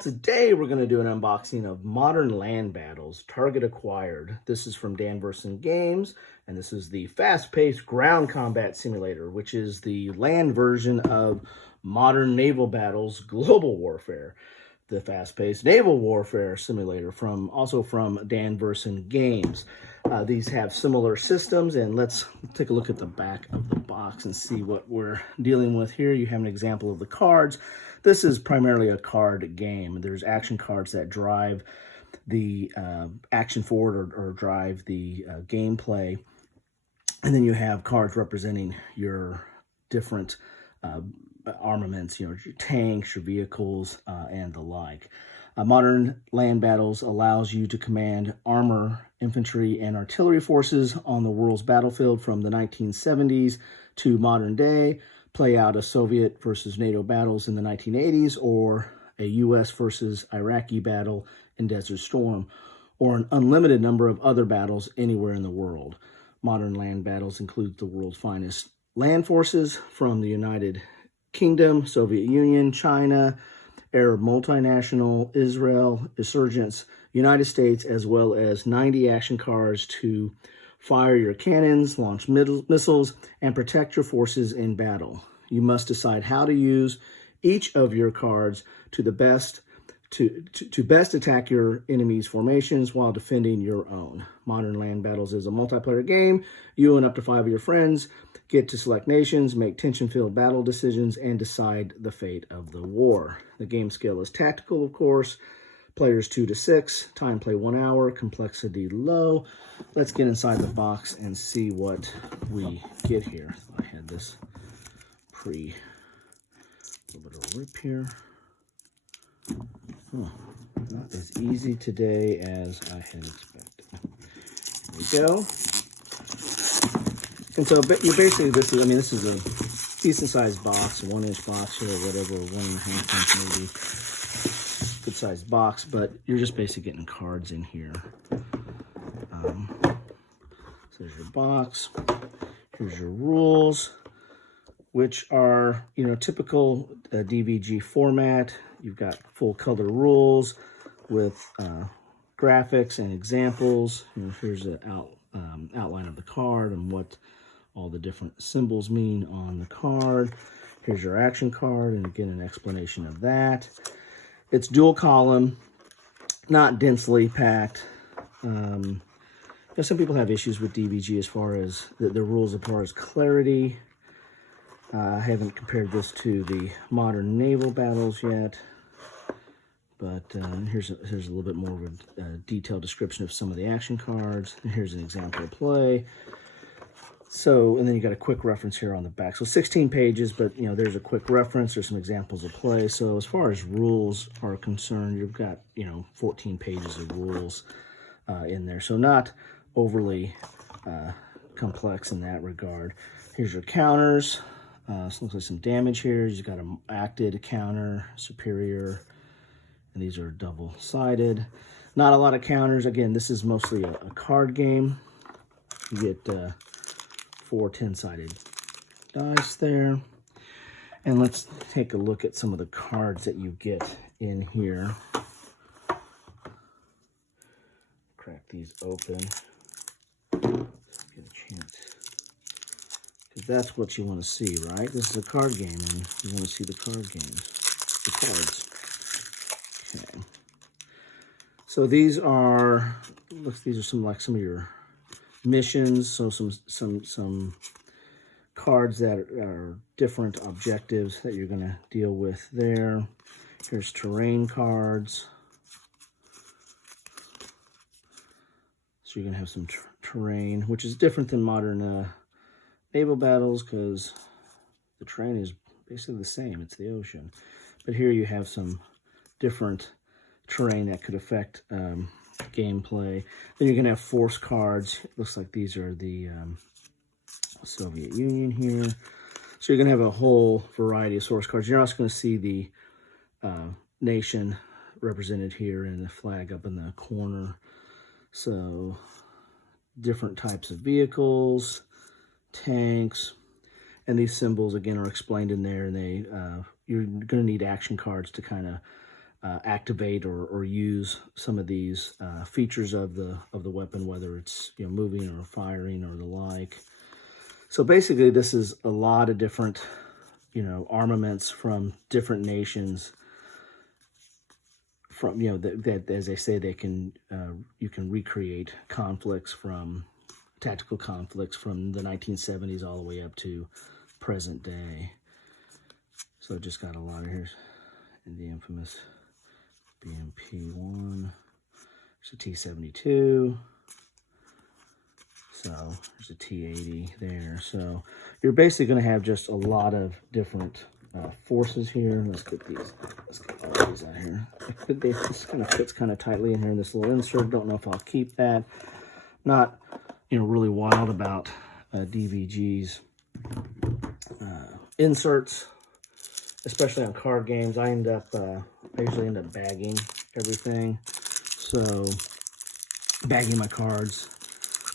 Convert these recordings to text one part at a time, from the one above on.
today we're going to do an unboxing of Modern Land Battles, Target Acquired. This is from Verssen Games, and this is the fast-paced ground combat simulator, which is the land version of Modern Naval Battles Global Warfare. The fast-paced naval warfare simulator also from Verssen Games. These have similar systems, and let's take a look at the back of the box and see what we're dealing with here. You have an example of the cards. This is primarily a card game. There's action cards that drive the action forward or drive the gameplay, and then you have cards representing your different armaments, your tanks, your vehicles, and the like. Modern Land Battles allows you to command armor, infantry, and artillery forces on the world's battlefield from the 1970s to modern day, play out a Soviet versus NATO battles in the 1980s, or a U.S. versus Iraqi battle in Desert Storm, or an unlimited number of other battles anywhere in the world. Modern Land Battles include the world's finest land forces from the United Kingdom, Soviet Union, China, Arab multinational, Israel, insurgents, United States, as well as 90 action cards to fire your cannons, launch missiles, and protect your forces in battle. You must decide how to use each of your cards to best attack your enemy's formations while defending your own. Modern Land Battles is a multiplayer game. You and up to 5 of your friends get to select nations, make tension-filled battle decisions, and decide the fate of the war. The game scale is tactical, of course. Players 2 to 6, time play 1 hour, complexity low. Let's get inside the box and see what we get here. I had this a little bit of a rip here. Not as easy today as I had expected. Here we go. And so you basically, this is a decent sized box, a 1-inch box here, or whatever, 1.5 inch maybe. Good sized box, but you're just basically getting cards in here. So there's your box. Here's your rules, which are, typical DVG format. You've got full color rules with graphics and examples. Here's the outline of the card and what all the different symbols mean on the card. Here's your action card, and again, an explanation of that. It's dual column, not densely packed. Some people have issues with DVG as far as the rules as far as clarity. I haven't compared this to the Modern Naval Battles yet, but here's a little bit more of a detailed description of some of the action cards. And here's an example of play. So, and then you got a quick reference here on the back. So 16 pages, but there's a quick reference. There's some examples of play. So as far as rules are concerned, you've got 14 pages of rules in there. So not overly complex in that regard. Here's your counters. So looks like some damage here. You've got an acted counter, superior, and these are double-sided. Not a lot of counters. Again, this is mostly a card game. You get 4 10-sided dice there. And let's take a look at some of the cards that you get in here. Crack these open. Get a chance. Because that's what you want to see, right? This is a card game, and you want to see the card games, the cards. Okay. So these are some of your missions. So some cards that are different objectives that you're going to deal with there. Here's terrain cards. So you're going to have some terrain, which is different than modern naval battles because the terrain is basically the same. It's the ocean. But here you have some different terrain that could affect gameplay. Then you're going to have force cards. It looks like these are the Soviet Union here. So you're going to have a whole variety of source cards. You're also going to see the nation represented here and the flag up in the corner. So different types of vehicles, tanks, and these symbols again are explained in there, and you're going to need action cards to kind of activate or use some of these features of the weapon, whether it's moving or firing or the like. So basically, this is a lot of different armaments from different nations. From that as they say, they can you can recreate conflicts from tactical conflicts from the 1970s all the way up to present day. So it just got a lot of here. And the infamous BMP-1. There's a T-72. So there's a T-80 there. So you're basically going to have just a lot of different forces here. Let's get all these out here. This kind of fits kind of tightly in here in this little insert. Don't know if I'll keep that. Not really wild about DVG's inserts, especially on card games. I usually end up bagging everything. So bagging my cards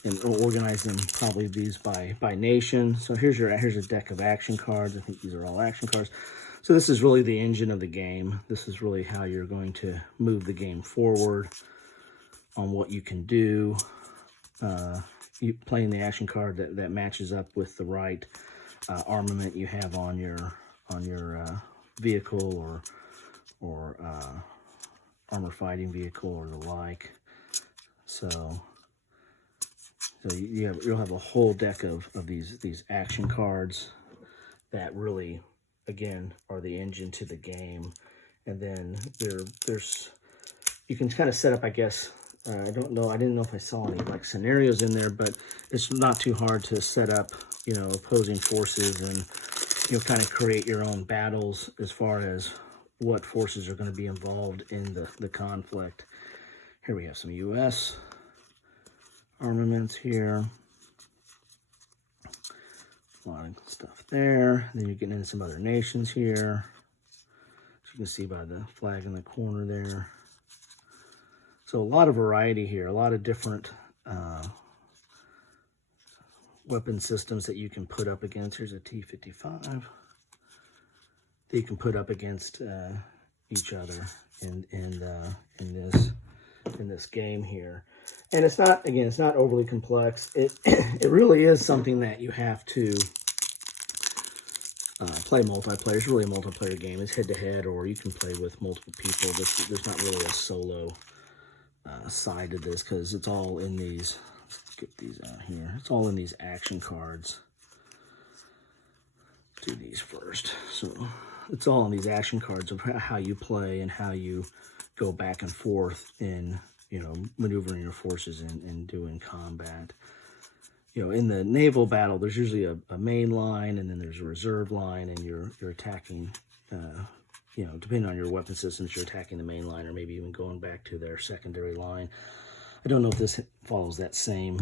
and organizing probably these by nation. So here's a deck of action cards. I think these are all action cards. So this is really the engine of the game. This is really how you're going to move the game forward on what you can do. You playing the action card that matches up with the right armament you have on your vehicle or armor fighting vehicle or the like. So you'll have a whole deck of these action cards that really, again, are the engine to the game. And then there's you can kind of set up, I guess. I didn't know if I saw any like scenarios in there, but it's not too hard to set up, opposing forces and, kind of create your own battles as far as what forces are going to be involved in the conflict. Here we have some U.S. armaments here. A lot of stuff there. Then you're getting into some other nations here. As you can see by the flag in the corner there. So a lot of variety here, a lot of different weapon systems that you can put up against. Here's a T-55 that you can put up against each other in this game here. And it's not overly complex. It really is something that you have to play multiplayer. It's really a multiplayer game. It's head-to-head, or you can play with multiple people. There's not really a solo side to this, because it's all in these. Let's get these out here. It's all in these action cards. Do these first. So it's all in these action cards of how you play and how you go back and forth in maneuvering your forces and doing combat. In the naval battle, there's usually a main line, and then there's a reserve line, and you're attacking. Depending on your weapon systems, you're attacking the main line, or maybe even going back to their secondary line. I don't know if this follows that same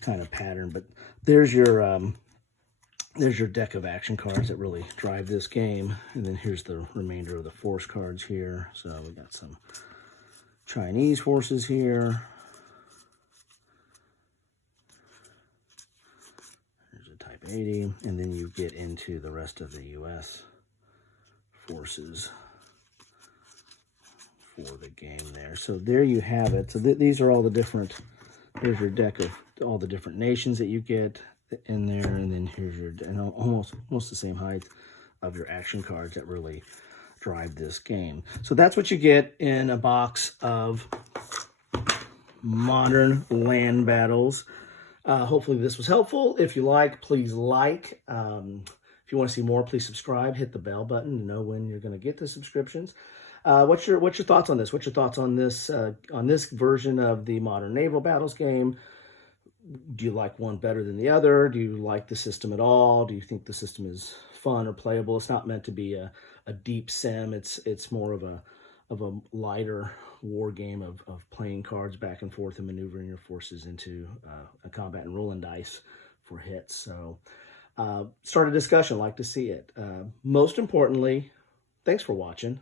kind of pattern, but there's your deck of action cards that really drive this game. And then here's the remainder of the force cards here. So we got some Chinese forces here. There's a Type 80, and then you get into the rest of the U.S. forces for the game there. So there you have it. So these are all the different, there's your deck of all the different nations that you get in there, and then here's your, and almost the same height of your action cards that really drive this game. So that's what you get in a box of modern land battles. Hopefully this was helpful. If you like, please like. If you want to see more, please subscribe. Hit the bell button to know when you're going to get the subscriptions. What's your thoughts on this? What's your thoughts on this version of the Modern Naval Battles game? Do you like one better than the other? Do you like the system at all? Do you think the system is fun or playable? It's not meant to be a deep sim. It's more of a lighter war game of playing cards back and forth and maneuvering your forces into a combat and rolling dice for hits. So start a discussion. Like to see it. Most importantly, thanks for watching.